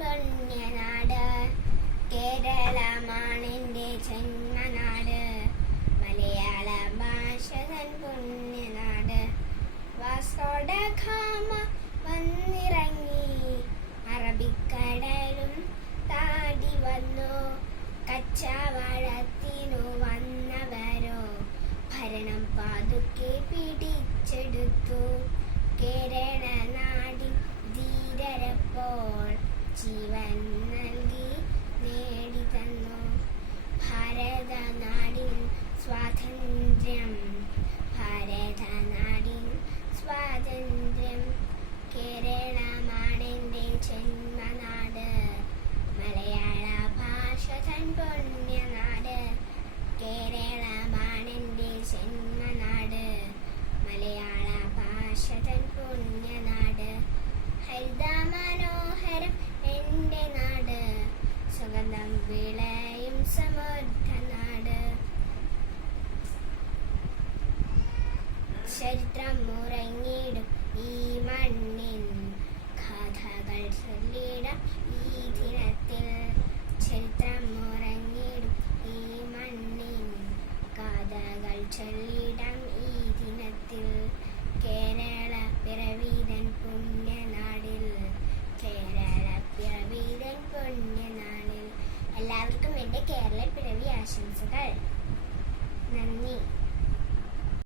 പുണ്യനാട് കേരളമാണെന്റെ ജന്മനാട്. മലയാള ഭാഷ തൻ പുണ്യനാട്. വാസോടെ ഖാമ വന്നിറങ്ങി അറബിക്കടലും താടി വന്നു. കച്ചവടത്തിനു വന്നവരോ ഭരണം പാതുക്കെ പിടിച്ചെടുത്തു. കേരള ജീവൻ ജ്ഞാനം വിളയും സമൃദ്ധ നാട് ചരിത്രം ഉറങ്ങിയിടും ഈ മണ്ണിൻ കഥകൾ ചൊല്ലിയിടാം ഈ ദിനത്തിൽ. ചരിത്രം ഉറങ്ങിയിടും ഈ മണ്ണിൻ കഥകൾ ചൊല്ലിടാം കേരള പിറവി ആശംസകൾ.